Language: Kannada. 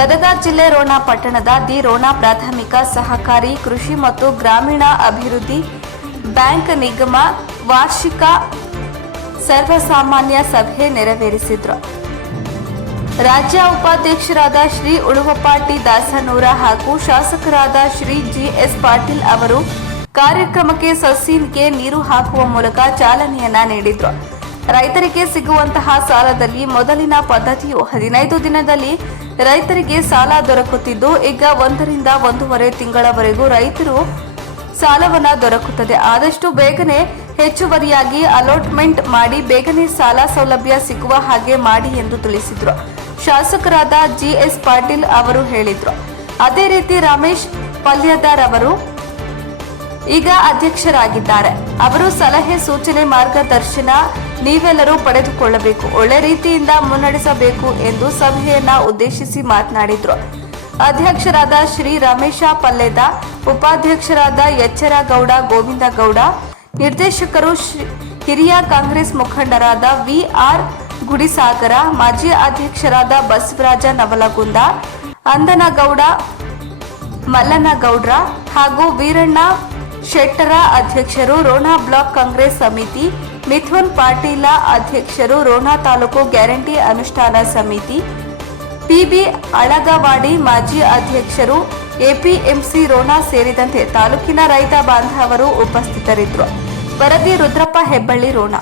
ಗದಗ ಜಿಲ್ಲೆ ರೋಣ ಪಟ್ಟಣದ ದಿ ರೋಣ ಪ್ರಾಥಮಿಕ ಸಹಕಾರಿ ಕೃಷಿ ಮತ್ತು ಗ್ರಾಮೀಣ ಅಭಿವೃದ್ಧಿ ಬ್ಯಾಂಕ್ ನಿಗಮ ವಾರ್ಷಿಕ ಸರ್ವಸಾಮಾನ್ಯ ಸಭೆ ನೆರವೇರಿಸಿದ್ರು. ರಾಜ್ಯ ಉಪಾಧ್ಯಕ್ಷರಾದ ಶ್ರೀ ಉಳುವಪಾಟಿ ದಾಸನೂರ ಹಾಗೂ ಶಾಸಕರಾದ ಶ್ರೀ ಜಿಎಸ್ ಪಾಟೀಲ್ ಅವರು ಕಾರ್ಯಕ್ರಮಕ್ಕೆ ಸಸಿಗೆ ನೀರು ಹಾಕುವ ಮೂಲಕ ಚಾಲನೆಯನ್ನ ನೀಡಿದ್ರು. ರೈತರಿಗೆ ಸಿಗುವಂತಹ ಸಾಲದಲ್ಲಿ ಮೊದಲಿನ ಪದ್ಧತಿಯು ಹದಿನೈದು ದಿನದಲ್ಲಿ ರೈತರಿಗೆ ಸಾಲ ದೊರಕುತ್ತಿದ್ದು, ಈಗ ಒಂದರಿಂದ ಒಂದೂವರೆ ತಿಂಗಳವರೆಗೂ ರೈತರು ಸಾಲವನ್ನ ದೊರಕುತ್ತದೆ. ಆದಷ್ಟು ಬೇಗನೆ ಹೆಚ್ಚುವರಿಯಾಗಿ ಅಲಾಟ್ಮೆಂಟ್ ಮಾಡಿ ಬೇಗನೆ ಸಾಲ ಸೌಲಭ್ಯ ಸಿಗುವ ಹಾಗೆ ಮಾಡಿ ಎಂದು ತಿಳಿಸಿದರು. ಶಾಸಕರಾದ ಜಿಎಸ್ ಪಾಟೀಲ್ ಅವರು ಹೇಳಿದ್ರು. ಅದೇ ರೀತಿ ರಮೇಶ್ ಪಲ್ಯದಾರ್ ಅವರು ಈಗ ಅಧ್ಯಕ್ಷರಾಗಿದ್ದಾರೆ. ಅವರು ಸಲಹೆ, ಸೂಚನೆ, ಮಾರ್ಗದರ್ಶನ ನೀವೆಲ್ಲರೂ ಪಡೆದುಕೊಳ್ಳಬೇಕು. ಒಳ್ಳೆ ರೀತಿಯಿಂದ ಮುನ್ನಡೆಸಬೇಕು ಎಂದು ಸಭೆಯನ್ನ ಉದ್ದೇಶಿಸಿ ಮಾತನಾಡಿದ್ರು. ಅಧ್ಯಕ್ಷರಾದ ಶ್ರೀ ರಮೇಶ ಪಲ್ಲೆದ, ಉಪಾಧ್ಯಕ್ಷರಾದ ಎಚ್ಚರ ಗೌಡ ಗೋವಿಂದ ಗೌಡ ನಿರ್ದೇಶಕರು ಹಿರಿಯ ಕಾಂಗ್ರೆಸ್ ಮುಖಂಡರಾದ ವಿ ಆರ್ ಗುಡಿಸಾಗರ, ಮಾಜಿ ಅಧ್ಯಕ್ಷರಾದ ಬಸವರಾಜ ನವಲಗುಂದ, ಅಂದನಗೌಡ, ಮಲ್ಲನಗೌಡ್ರ ಹಾಗೂ ವೀರಣ್ಣ ಶೆಟ್ಟರ ಅಧ್ಯಕ್ಷರು ರೋಣಾ ಬ್ಲಾಕ್ ಕಾಂಗ್ರೆಸ್ ಸಮಿತಿ, ಮಿಥುನ್ ಪಾಟೀಲ ಅಧ್ಯಕ್ಷರು ರೋಣಾ ತಾಲೂಕು ಗ್ಯಾರಂಟಿ ಅನುಷ್ಠಾನ ಸಮಿತಿ, ಪಿಬಿ ಅಳಗವಾಡಿ ಮಾಜಿ ಅಧ್ಯಕ್ಷರು ಎಪಿಎಂಸಿ ರೋಣಾ ಸೇರಿದಂತೆ ತಾಲೂಕಿನ ರೈತ ಬಾಂಧವರು ಉಪಸ್ಥಿತರಿದ್ದರು. ವರದಿ ರುದ್ರಪ್ಪ ಹೆಬ್ಬಳ್ಳಿ, ರೋಣಾ